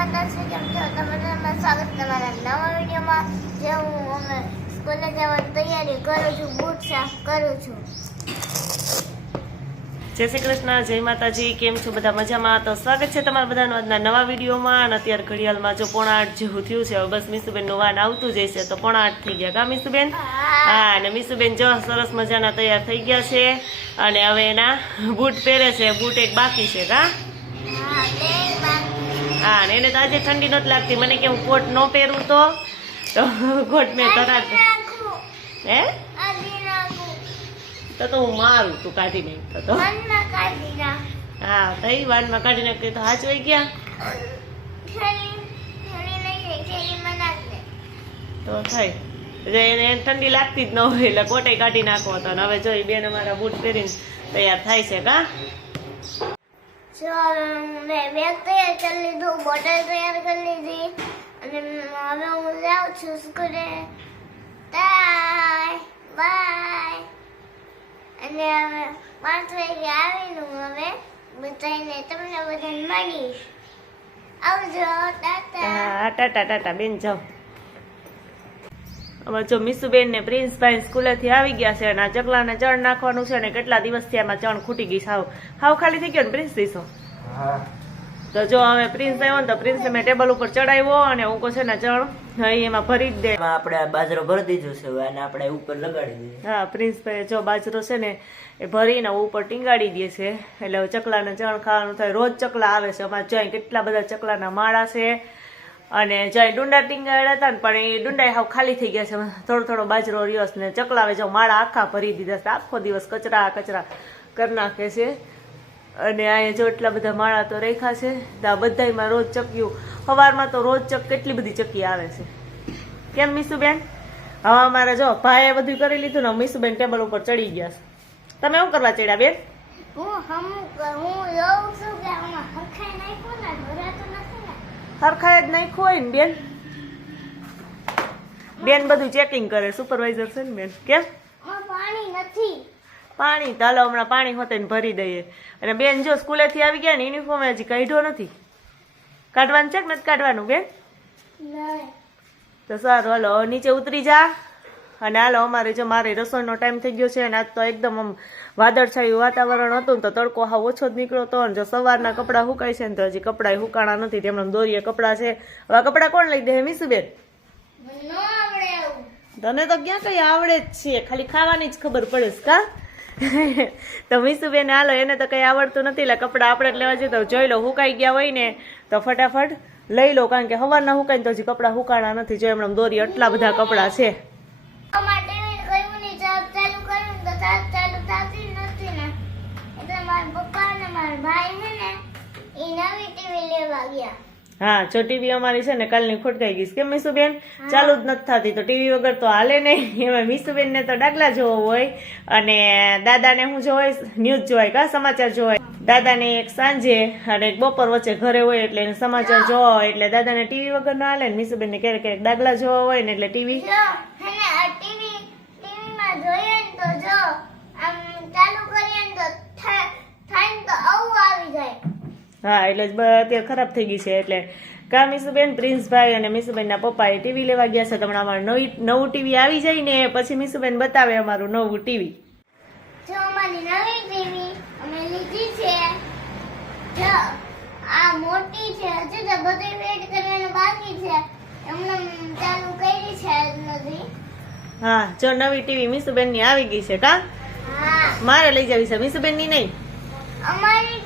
માતાશ્રી કેમ છો તમે સ્વાગત તમારા નવા વિડીયોમાં. જે હું અમે સ્કૂલે જવાની તૈયારી કરું છું બૂટ સાફ કરું છું. જય શ્રી કૃષ્ણ જય માતાજી કેમ છો બધા મજામાં? તો સ્વાગત છે તમારા બધાનું આજના નવા વિડીયોમાં. અને અત્યારે ઘડિયાળમાં જો પોણા આઠ જેવું થયું છે હવે બસ મીસુબેનનું વાન આવતું જ હશે તો પોણા આઠ થઈ ગયા કા મીસુબેન? હા. અને મીસુબેન જો સરસ મજાના તૈયાર થઈ ગયા છે અને હવે એના બૂટ પહેરે છે બૂટ એક બાકી છે કા? હા અને એને તો આજે ઠંડી નથી લાગતી. મને કે હું કોટ ન પહેરું તો? તો કોટ મેં તરત હે? તો તો હું મારું તું કાઢી નહીં તો તો. હા તઈ વાનમાં કાઢી નાખતી તો હાચ વઈ ગયા? તો થાય. એટલે એને ઠંડી લાગતી જ ન હોય એટલે કોટે કાઢી નાખો. તો હવે જોઈ બેન અમારા બૂટ પહેરીને તૈયાર થાય છે કા? જો મેં બેગ તૈયાર કરી લીધું, બોટલ તૈયાર કરી લીધી અને હવે હું જાઉં છું સ્કૂલે. બાય બાય અને હવે પાંચ વાગે આવીને હું હવે બધાને તમને બધાને મળીશ. આવજો ટાટા ટાટા ટાટા, બેન જાઓ. હવે જો મીસુબેન ને પ્રિન્સભાઈ સ્કૂલેથી આવી ગયા છે અને આ ચકલાને ચણ નાખવાનું છે ને કેટલા દિવસથી આમાં ચણ ખૂટી ગઈ સાવ હાવ ખાલી થઈ ગયો ને પ્રિન્સ દીસો? તો જો હવે પ્રિન્સ આવ્યો ને તો પ્રિન્સ મેં ટેબલ ઉપર ચડાવ્યો અને હું કહું છે ને ચણ અહીં એમાં ભરી જ દે. આપણે બાજરો ભરી દીધો છે અને આપણે ઉપર લગાડી દઈએ. હા પ્રિન્સભાઈ જો બાજરો છે ને એ ભરીને ઉપર ટીંગાડી દે છે. એટલે ચકલાને ચણ ખાવાનું થાય. રોજ ચકલા આવે છે. અમારે જ્યાં કેટલા બધા ચકલાના માળા છે અને જ્યાં ડુંડા ટીંગાડ્યા હતા ને, પણ એ ડુંડા હાવ ખાલી થઈ ગયા છે. થોડો થોડો બાજરો રહ્યો છે ને ચકલાવે જો માળા આખા ભરી દીધા છે. આખો દિવસ કચરા કચરા કરી નાખે છે. અને અહીંયા જો એટલા બધા માળા તો રેખા છે. આ બધાયમાં રોજ ચક્યું. સવારમાં તો રોજ ચક કેટલી બધી ચક્કી આવે છે. કેમ મીસુબેન? હવે અમારે જો ભાઈએ બધું કરી લીધું ને, મીસુબેન ટેબલ ઉપર ચડી ગયા છે. તમે શું કરવા ચડ્યા બેન? હું હું છું કે હરખાય જ નાખ્યું હોય ને બેન? બેન બધું ચેકિંગ કરે સુપરવાઇઝર છે ને બેન? કેમ? પાણી નથી. પાણી? હાલો હમણાં પાણી હોતે ને ભરી દઈએ. અને બેન જો સ્કૂલેથી આવી ગયા ને યુનિફોર્મ હજી કાઢ્યો નથી. કાઢવાનું છે કે નથી કાઢવાનું બેન? તો સારું હાલો નીચે ઉતરી જા. અને હાલો અમારે જો મારે રસોઈનો ટાઈમ થઈ ગયો છે અને આજ તો એકદમ આમ વાદળછાયું વાતાવરણ હતું તો તડકો હા ઓછો જ નીકળ્યો હતો અને જો સવારના કપડાં હુકાય છે ને તો હજી કપડાં હુકાણા નથી. તેમણે દોરીએ કપડાં છે. હવે કપડાં કોણ લઈ દે મીસુબેન? તને તો ક્યાં કઈ આવડે જ છે? ખાલી ખાવાની જ ખબર પડે છે કા? તો મીસુબેન હાલો એને તો કઈ આવડતું નથી. એટલે કપડાં આપણે જ લેવા જઈએ. તો જોઈ લો હુકાઈ ગયા હોય ને તો ફટાફટ લઈ લો. કારણ કે સવારના હુકાય ને તો હજી કપડાં હુકાણા નથી. જો એમણે દોરી આટલા બધા કપડાં છે. હા, જો ટીવી અમારી છે ને કાલની ખોટકાઈ ગઈ કે મીસુબેન? ચાલુ જ નથી થતી. તો ટીવી વગર તો હાલે નહીં. એમાં મીસુબેન ને તો ડાગલા જોવો હોય. અને દાદાને હું જોવાય ન્યૂઝ જોવાય કા સમાચાર જોવાય? દાદાને એક સાંજે અને એક બપોર વચ્ચે ઘરે હોય એટલે એને સમાચાર જોવા હોય. એટલે દાદાને ટીવી વગર ના હાલે ને મીસુબેન ને ક્યારેક ક્યારેક ડાગલા જોવા હોય ને એટલે ટીવી ચાલુ કરીએ તો થાય તો આવું આવી જાય. હા એટલે જ અત્યારે ખરાબ થઈ ગઈ છે. એટલે કા મીસુબેન પ્રિન્સભાઈ અને મીસુબેનના પપ્પાએ ટીવી લેવા ગયા છે. તમને અમારું નવી નવું ટીવી આવી જાય ને પછી મીસુબેન બતાવે અમારું નવું ટીવી જો અમારી નવી ટીવી અમે લીધી છે જો આ મોટી છે હજુ તો બધી વેટ કરવાનું બાકી છે. એમને ચાલુ કરી છે નથી હા જો નવી ટીવી મીસુબેનની આવી ગઈ છે કા? મારે લઈ જવી છે. મીસુબેનની નહીં? અમારી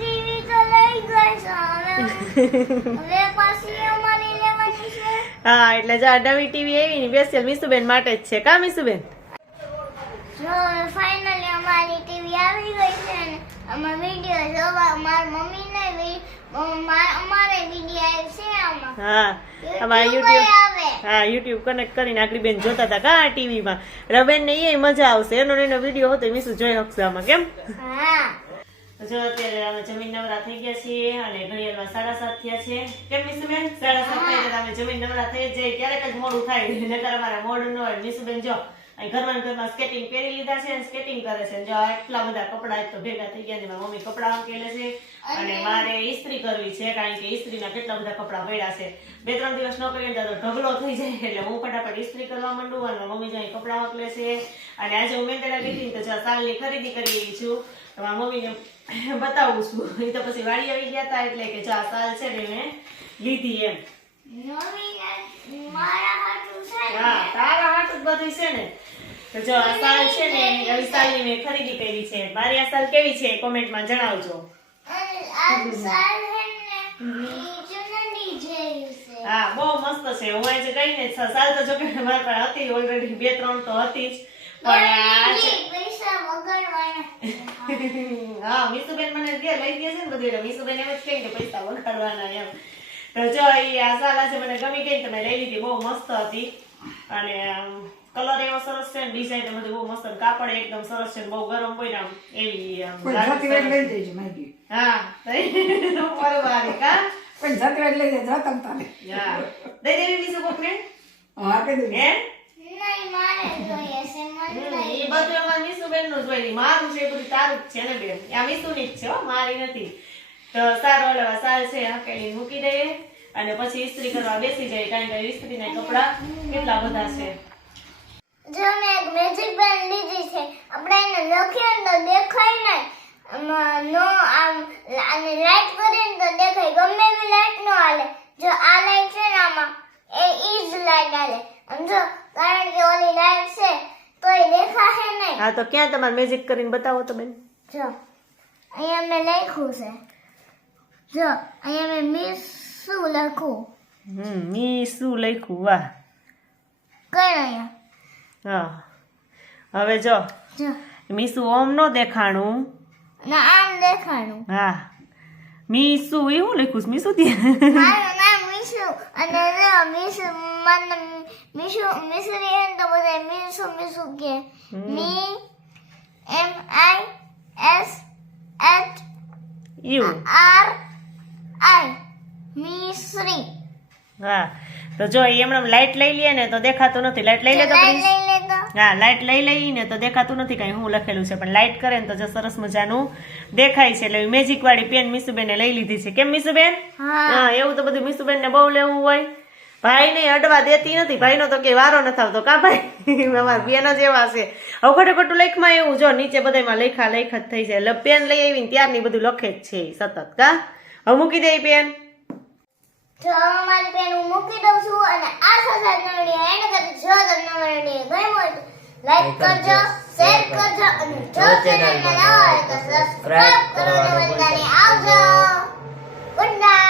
હા એટલે જો નવી ટીવી આવી ને સ્પેશિયલ મીસુબેન માટે જ છે. કા મીસુબેન? ફાઇનલી અમારી ટીવી આવી ગઈ છે ને. અમાર વિડિયો જોવા માર મમ્મી અમારે વિડિયો આવે છે આમાં. હા અમારા યુટ્યુબ હા યુટ્યુબ કનેક્ટ કરીને આકડી બેન જોતા હતા. કા ટીવીમાં રબેન ને એ મજા આવશે. એનો એનો વીડિયો હતો મીસુ જોઈ શકશે આમાં કેમ? હા. જો અત્યારે અમે જમીન નવરા થઈ ગયા છીએ અને ઘડિયાળમાં સાડા સાત થયા છે. કેમ મિસુબેન સાડા સાત થયા અમે જમીન નવરા થઈ જઈએ. ક્યારેક જ મોડું થાય, નકર અમારે મોડું ન હોય. મિસુબેન જો, અહીં ઘરમાં ઘરમાં સ્કેટિંગ પહેરી લીધા છે અને સ્કેટિંગ કરે છે. જો એટલા બધા કપડા તો ભેગા થઈ ગયા છે મારા મમ્મી કપડા ઉકેલે છે. અને મારે ઇસ્ત્રી કરવી છે, કારણ કે ઇસ્ત્રીના કેટલા બધા કપડા પડ્યા છે. બે ત્રણ દિવસ ન કરીએ તો ઢગલો થઈ જાય, એટલે હું ફટાફટ ઇસ્ત્રી કરવા માંડું અને મમ્મી જો કપડા ઉકલે છે. અને આજે હું મેંદડા લીધી તો જો સાલની ખરીદી કરી છું. તો મારા મમ્મીને બતાવું છું. એ તો પછી વાડી આવી ગયા હતા એટલે કે જા આ સાલ છે ને મેં લીધી એમ. હા તારા હાટું જ બધું છે ને. જો આ સાલ છે ને નવી સાલની મેં ખરીદી કરી છે. મારી આ સાલ કેવી છે કોમેન્ટમાં જણાવજો. હે બહુ મસ્ત છે. હું આજે ગઈ ને સાલ તો જો કે મારા પાસે હતી ઓલરેડી બે ત્રણ તો હતી જ. પણ આ છે ઈ પૈસા વગરવાના હા મીસુબેન મને કે લઈ ગયા છે ને બધું. એટલે મીસુબેન એમ જ કહે કે પૈસા વગાડવાના એમ. તો જો ઈ આ સાલ આજે મને ગમી ગઈ ને લઈ લીધી. બહુ મસ્ત હતી. અને કલર એવો સરસ છે ને ડિઝાઇન બધું બહુ મસ્ત કાપડ એકદમ સરસ છે બહુ ગરમ હોય આમ એવી હા પરવારી કા? કોઈ જાતિ લઈ જાય જાતમ તારે. હા દઈ દેવી મીસુ કોકને? હા કહી દઉં હે નહીં મારે જોઈએ છે મને હમ, નહીં. ઈ બધું અમારા મીસુબેનનું જોઈ મારું છે બધું તારું જ છે ને બેન? આ મીસુની જ છે હો મારી નથી. તો સારો ઓલા સાલ છે હકેલી મૂકી દઈએ અને પછી ઇસ્ત્રી કરવા બેસી જાય કારણ કે ઇસ્ત્રીના કપડા કેટલા બધા છે. જો મેં એક મેજિક પેન લીધી છે. આપણે એને લખીએ તો દેખાય ને નો આમ અને લાઈટ કરીએ ને તો દેખાય. ગમે એવી લાઈટ નો હાલે. જો આ લાઈટ છે ને આમાં એ ઈ જ લાઈટ હાલે આમ જો કારણ કે ઓલી લાઈટ છે તો એ દેખાશે નહીં હા તો ક્યાં તમારે મેજિક કરીને બતાવો તો બેન. જો અહીંયા મેં લખ્યું છે. જો અહીંયા મેં મી શું લખું હમ મીસુ લખ્યું વાહ. કઈ અહીંયા? હા. હવે જો જો. મીસુ ઓમ નો દેખાણું. ના આમ દેખાણું. હા. મીસુ એવું લખ્યું છે? મીસુ ત્યાં અને મીશુ મને મીશુ મિસરી ને તો બધા મીશુ મીશુ કે મી એમ આઈ એસ એચ એવું આર આઈ મિશ્રી હા તો જો એમણે લાઈટ લઈ લઈએ ને તો દેખાતું નથી. લાઈટ લઈ લે તો લાઈટ please. લઈ હા લાઈટ લઈ ને તો દેખાતું નથી કઈ હું લખેલું છે. પણ લાઈટ કરે ને તો જો સરસ મજાનું દેખાય છે. એટલે મેજિક વાળી પેન મીસુબેને લઈ લીધી છે. કેમ મીસુબેન? હા. હા એવું તો બધું મીસુબેન ને બહુ લેવું હોય. ભાઈ ને અડવા દેતી નથી. ભાઈ નો તો કે વારો નથી આવતો. કા ભાઈ? અમારા બેન જ એવા છે. હવે ખોટું ખોટું લેખમાં એવું જો નીચે બધામાં લેખા લેખ જ થઈ જાય. એટલે પેન લઈ આવીને ત્યારની બધું લખે જ છે સતત. કા? હવે મૂકી દે પેન તો મારી પેન હું મૂકી દઉં છું અને આ સાથે આજનો વીડિયો એન્ડ કરી જો તમને મારો વીડિયો ગમ્યો હોય લાઈક કરજો શેર કરજો અને જો ચેનલમાં નવા હોય તો સબસ્ક્રાઇબ કરવાનું ભૂલતા આવજો. Good night